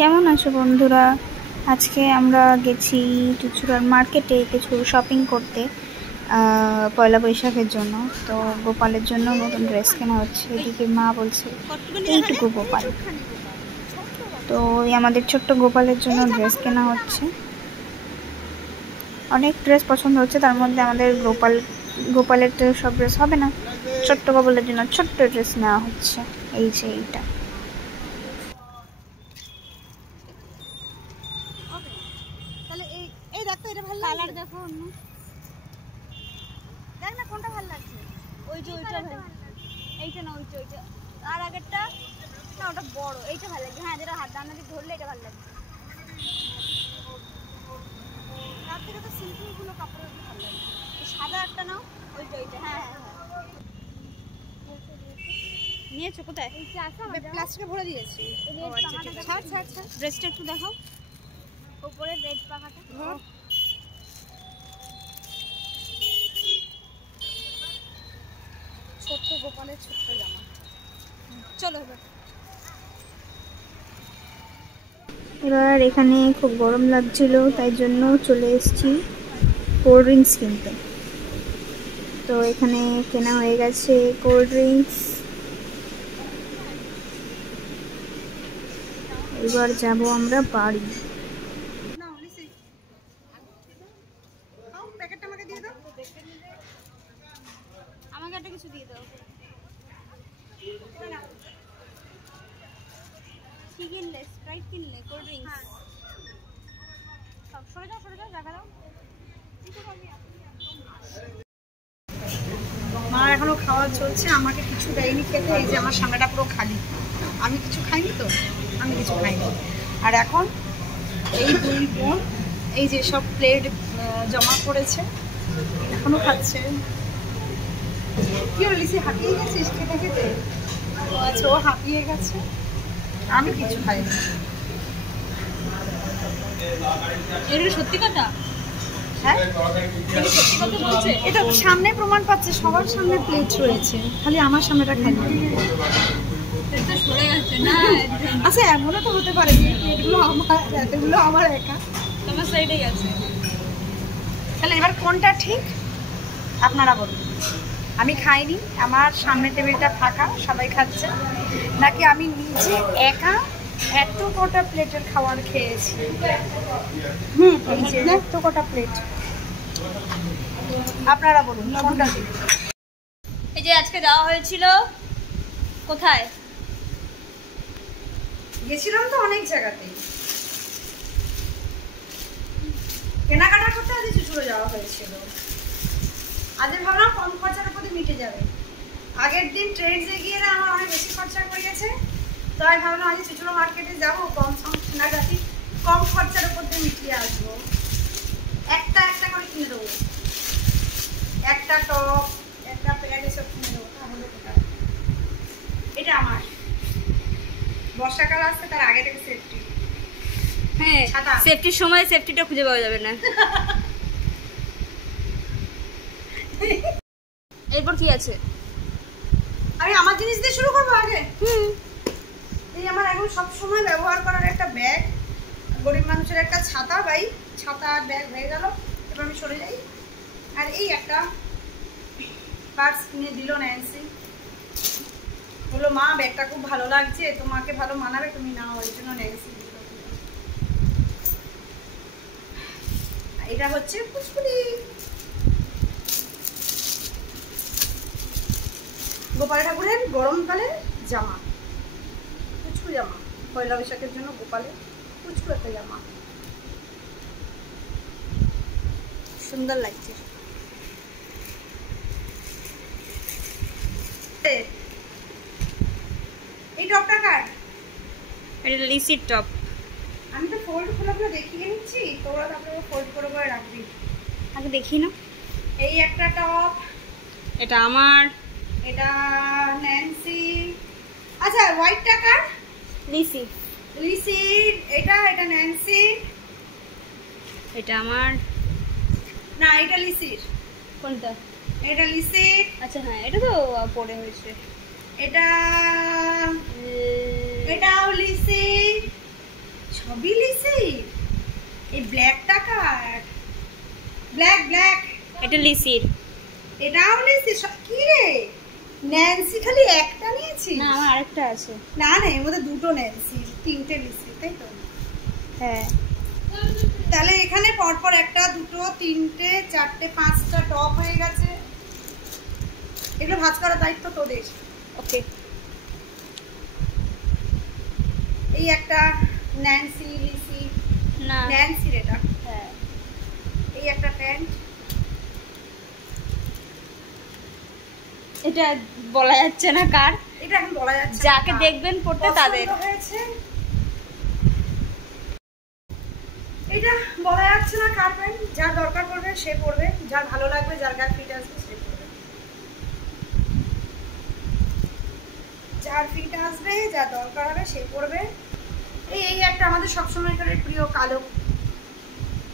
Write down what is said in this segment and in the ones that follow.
কেমন আছো বন্ধুরা? আজকে আমরা গেছি চুঁচুড়ার মার্কেটে কিছু শপিং করতে পয়লা বৈশাখের জন্য। তো গোপালের জন্য নতুন ড্রেস কেনা হচ্ছে। এদিকে মা বলছে এইটুকু গোপাল, তো আমাদের ছোট্ট গোপালের জন্য ড্রেস কেনা হচ্ছে। অনেক ড্রেস পছন্দ হচ্ছে, তার মধ্যে আমাদের গোপালের তো সব ড্রেস হবে না, ছোট্ট গোপালের জন্য ছোট্ট ড্রেস নেওয়া হচ্ছে। এই যে এইটা কালার দেখো, দেখ না কোনটা ভালো লাগছে। ওই যে ওইটা ভালো, এইটা না ওইটা, ওইটা আর আগেরটা না, ওটা বড়, এইটা ভালো লাগছে। হ্যাঁ, যেটা হাত ডানা দিয়ে ধরলে এটা ভালো লাগছে। তার থেকে তো সিম্পল গুলো কাপড়ের ভালো লাগছে। সাদা একটা নাও, ওইটা ওইটা। হ্যাঁ হ্যাঁ হ্যাঁ, নিয়েছো কোথায়? এই যে আছে আমাদের প্লাস্টিকে ভরে দিয়েছি। ছাড় ছাড় ছাড়, ড্রেসটা একটু দেখাও, উপরে রেড পাখাটা। ছোট্ট গোপালের ছোট্ট জামা। চলো এবার এখানে খুব গরম লাগছিল, তাই জন্য চলে এসেছি কোল্ড ড্রিঙ্কস কিনতে। তো এখানে কেনা হয়ে গেছে কোল্ড ড্রিঙ্কস। এবার যাব আমরা বাড়ি। আমাকে একটা কিছু দিয়ে দাও। কি কিনলে? স্প্রাইট কিনলে? Cold drinks? সব সরে যাও জায়গা দাও। মা এখনো খাওয়া চলছে, আমাকে কিছু দেয়নি খেতে। এই যে আমার সামনেটা পুরো খালি, আমি কিছু খাইনি, তো আমি কিছু খাইনি। আর এখন এই দুই বোন এই যে সব প্লেট জমা করেছে, এখনো খাচ্ছে। কি হলো লিসি, হাঁপিয়ে গেছিস খেতে খেতে? আচ্ছা, ও হাঁপিয়ে গেছে, আমি কিছু খাইনি। এটা সত্যি কথা? হ্যাঁ, এটা সামনে প্রমাণ পাচ্ছে, সবার সামনে প্লেট রয়েছে, খালি আমার সামনেটা খালি। আচ্ছা, এমনও তো হতে পারে যে প্লেটগুলো আমার, এতগুলো আমার একা, তোমার সাইডেই আছে। তাহলে এবার কোনটা ঠিক আপনারা বলুন। আমি খাইনি, আমার সামনে টেবিলটা ফাঁকা, সবাই খাচ্ছে, নাকি আমি নিজে একা এত কটা প্লেটের খাবার খেয়েছি? এই যে এত কটা প্লেট, আপনারা বলুন কোনটা ঠিক। এই যে আজকে যাওয়া হয়েছিল কোথায়? গেছিলাম তো অনেক জায়গাতে, কেনাকাটা করতে আজ চুঁচুড়ো যাওয়া হয়েছিল। আজ ভাবলাম কম খরচার উপরে মিটে যাবে। আগের দিন ট্রেন্ডসে গিয়ে না আমার অনেক বেশি খরচা হয়ে গেছে, তো আমি ভাবলাম আজ চুঁচুড়ো মার্কেটে যাবো, কম কেনাকাটি কম খরচার উপর দিয়ে মিটিয়ে আসবো। একটা একটা করে কিনে দেবো, একটা টপ, একটা প্যান্ট, এসব কিনে দেবো। তাহলে এটা আমার বর্ষাকাল আসছে, তার আগে থেকে সেফটি। হ্যাঁ, সেফটির সময় সেফটিটা খুঁজে পাওয়া যাবে না। এরপর কি আছে? আমি আমার জিনিস দিয়ে শুরু করবো আগে। এই আমার এখন সবসময় ব্যবহার করার একটা ব্যাগ, গরিব মানুষের একটা ছাতা, ভাই ছাতা আর ব্যাগ হয়ে গেল। এবার আমি সরে যাই। আর এই একটা পার্স কিনে দিল ন্যান্সি, বললো মা ব্যাগটা খুব ভালো লাগছে, তোমাকে ভালো মানাবে, তুমি নাও, ওই জন্য ন্যান্সি দিল। এটা হচ্ছে পুচকুলি গোপাল ঠাকুরের গরমকালে জামা, পুচকু জামা, পয়লা বৈশাখের জন্য গোপালের পুচকু একটা জামা, সুন্দর লাগছে। এই টপটা কার? এটা লিসির টপ। আমি তো ফোল্ড করে দেখিয়ে নিচ্ছি, তোরা তারপরে ফোল্ড করে করে রাখবি। আগে দেখি না। এই একটা টপ, এটা আমার, এটা ন্যান্সি। আচ্ছা, হোয়াইটটা কার? লিসি। লিসির। এটা ন্যান্সি। এটা আমার না, এটা লিসির। কোনটা? এটা লিসির। আচ্ছা হ্যাঁ, এটা তো পরে হয়েছে। এটাও লিসি। এই ব্ল্যাকটা কার? ব্ল্যাক ব্ল্যাক এটা লিসির। এটাও নিয়েছিস? কি রে ন্যান্সি, খালি একটা নিয়েছিস? না আমার আরেকটা আছে। না না, এর মধ্যে দুটো ন্যান্সি, তিনটে লিসি, তাই তো? হ্যাঁ তাহলে এখানে পরপর একটা, দুটো, তিনটে, চারটে, পাঁচটা টপ হয়ে গেছে। এগুলো ভাঁজ করার দায়িত্ব তোদের। ওকে। এই একটা ন্যান্সি লিসি, না ন্যান্সির এটা। হ্যাঁ এই একটা প্যান্ট, এটা বলা যাচ্ছে না কার, এটা এখন বলা যাচ্ছে না যাকে কার। দেখবেন পড়তে তাদের। পছন্দ হয়েছে। এটা বলা যাচ্ছে না কার প্যান্ট, যার দরকার পড়বে সে পড়বে, যার ভালো লাগবে, যার গায়ে ফিট আসবে সে পড়বে, যার ফিট আসবে, যার দরকার হবে সে পড়বে। এই একটা আমাদের সবসময়কার প্রিয় কালো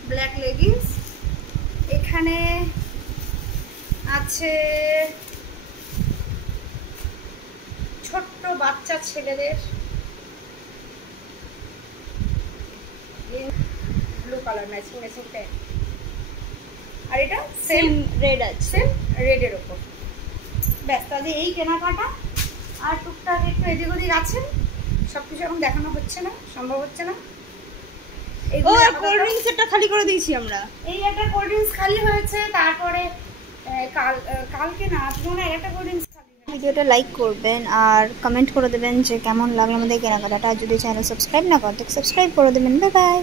ব্ল্যাক লেগিংস। এখানে আছে ছোট্ট বাচ্চা ছেলেদের blue colour matching matching pant, আর এটা সেম রেড আছে। সেম রেডের ওপর। ব্যাস, তাহলে এই কেনাকাটা। আর টুকটাক একটু এদিক ওদিক আছে, সবকিছু এখন দেখানো হচ্ছে না, সম্ভব হচ্ছে না। ও কোল্ড ড্রিঙ্কস এটা খালি করে দিয়েছি আমরা। এই একটা কোল্ড ড্রিঙ্কস খালি হয়েছে, তারপরে কালকে না আজকে না একটা কোল্ড ড্রিঙ্কস খালি। ভিডিওটা লাইক করবেন আর কমেন্ট করে দেবেন যে কেমন লাগলো আমাদের কেনাকাটাটা। আর যদি চ্যানেল সাবস্ক্রাইব না করেন তো সাবস্ক্রাইব করে দেবেন। Bye bye.